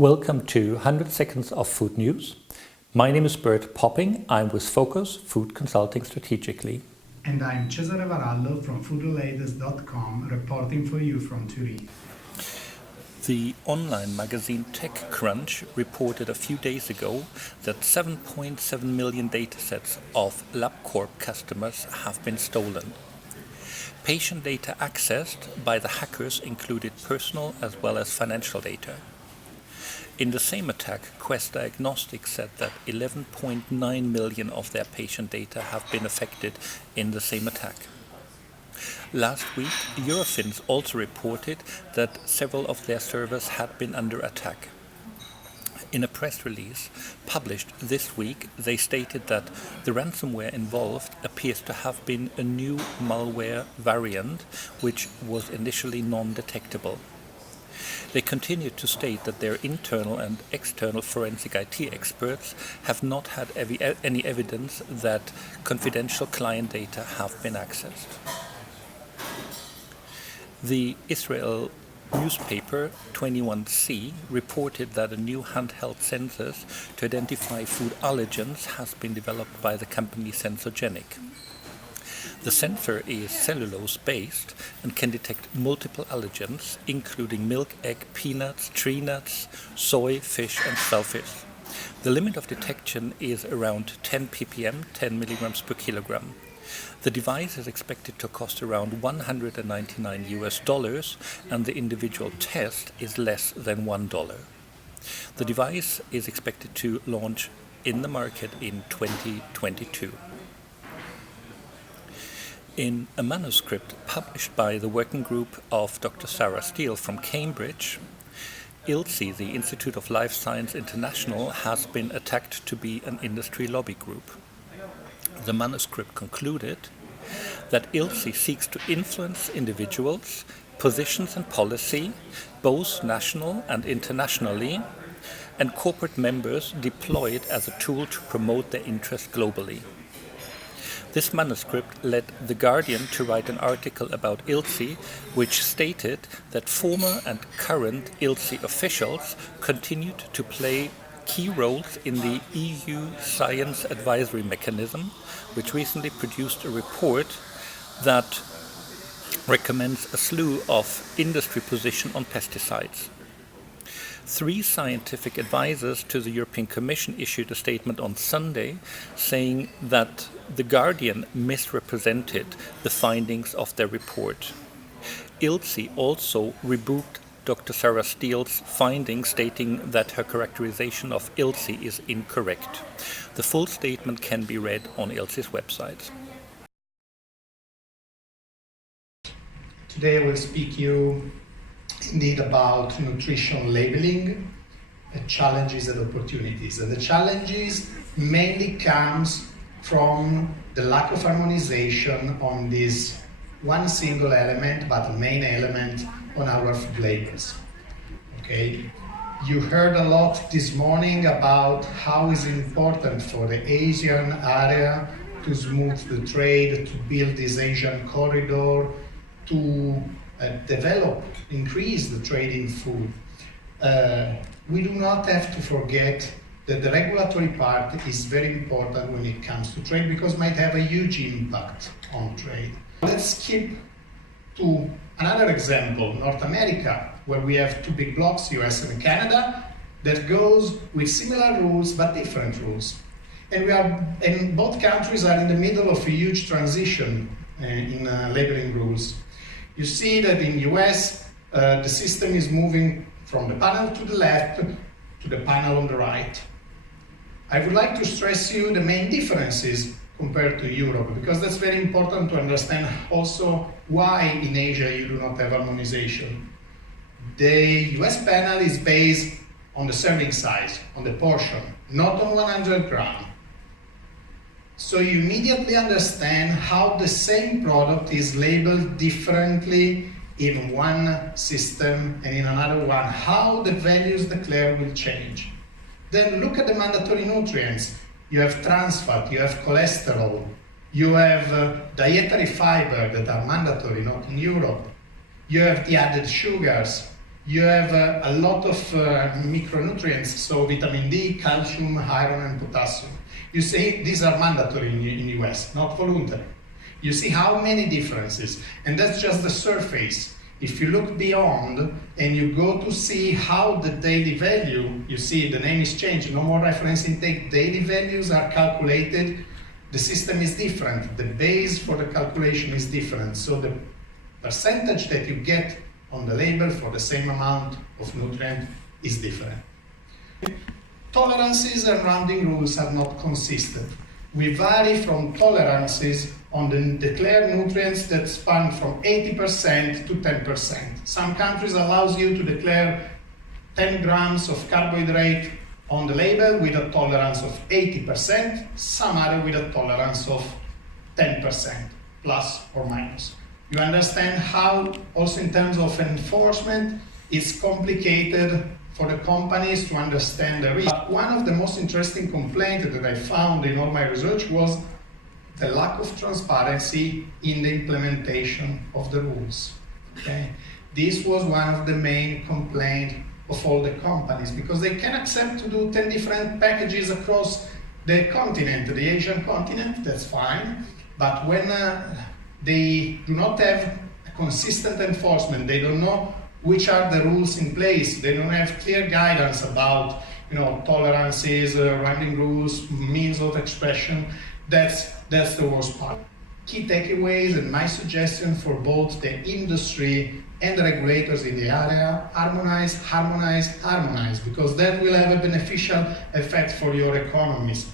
Welcome to 100 Seconds of Food News. My name is Bert Popping. I'm with Focus Food Consulting Strategically. And I'm Cesare Varallo from foodrelated.com, reporting for you from Turin. The online magazine TechCrunch reported a few days ago that 7.7 million datasets of LabCorp customers have been stolen. Patient data accessed by the hackers included personal as well as financial data. In the same attack, Quest Diagnostics said that 11.9 million of their patient data have been affected in the same attack. Last week, Eurofins also reported that several of their servers had been under attack. In a press release published this week, they stated that the ransomware involved appears to have been a new malware variant, which was initially non-detectable. They continued to state that their internal and external forensic IT experts have not had any evidence that confidential client data have been accessed. The Israel newspaper 21C reported that a new handheld sensor to identify food allergens has been developed by the company Sensorgenic. The sensor is cellulose-based and can detect multiple allergens, including milk, egg, peanuts, tree nuts, soy, fish, and shellfish. The limit of detection is around 10 ppm, 10 milligrams per kilogram. The device is expected to cost around $199 and the individual test is less than $1. The device is expected to launch in the market in 2022. In a manuscript published by the working group of Dr. Sarah Steele from Cambridge, ILSI, the Institute of Life Science International, has been attacked to be an industry lobby group. The manuscript concluded that ILSI seeks to influence individuals, positions and policy, both national and internationally, and corporate members deploy it as a tool to promote their interests globally. This manuscript led The Guardian to write an article about ILSI, which stated that former and current ILSI officials continued to play key roles in the EU Science Advisory Mechanism, which recently produced a report that recommends a slew of industry positions on pesticides. 3 scientific advisors to the European Commission issued a statement on Sunday saying that The Guardian misrepresented the findings of their report. ILSI also rebuked Dr. Sarah Steele's findings, stating that her characterization of ILSI is incorrect. The full statement can be read on ILSI's website. Today I will speak you indeed about nutrition labeling, challenges and opportunities. And the challenges mainly comes from the lack of harmonization on this one single element, but a main element on our food labels. Okay, you heard a lot this morning about how it's important for the Asian area to smooth the trade, to build this Asian corridor, to increase the trade in food. We do not have to forget that the regulatory part is very important when it comes to trade because it might have a huge impact on trade. Let's skip to another example, North America, where we have 2 big blocks, US and Canada, that goes with similar rules but different rules. And both countries are in the middle of a huge transition in labeling rules. You see that in US, the system is moving from the panel to the left to the panel on the right. I would like to stress you the main differences compared to Europe, because that's very important to understand also why in Asia you do not have harmonization. The US panel is based on the serving size, on the portion, not on 100 grams. So you immediately understand how the same product is labeled differently in one system and in another one, how the values declared will change. Then look at the mandatory nutrients. You have trans fat, you have cholesterol, you have dietary fiber that are mandatory, not in Europe. You have the added sugars, you have a lot of micronutrients, so vitamin D, calcium, iron, and potassium. You see, these are mandatory in US, not voluntary. You see how many differences, and that's just the surface. If you look beyond and you go to see how the daily value, you see the name is changed, no more reference intake, daily values are calculated, the system is different, the base for the calculation is different, so the percentage that you get on the label for the same amount of nutrient is different. Tolerances and rounding rules are not consistent. We vary from tolerances on the declared nutrients that span from 80% to 10%. Some countries allows you to declare 10 grams of carbohydrate on the label with a tolerance of 80%, some other with a tolerance of 10%, plus or minus. You understand how, also in terms of enforcement, it's complicated for the companies to understand the risk. One of the most interesting complaints that I found in all my research was the lack of transparency in the implementation of the rules. Okay? This was one of the main complaints of all the companies, because they can accept to do 10 different packages across the continent, the Asian continent, that's fine, but when they do not have a consistent enforcement, they don't know which are the rules in place, they don't have clear guidance about tolerances, rounding rules, means of expression, that's the worst part. Key takeaways and my suggestion for both the industry and the regulators in the area: harmonize, harmonize, harmonize, because that will have a beneficial effect for your economies.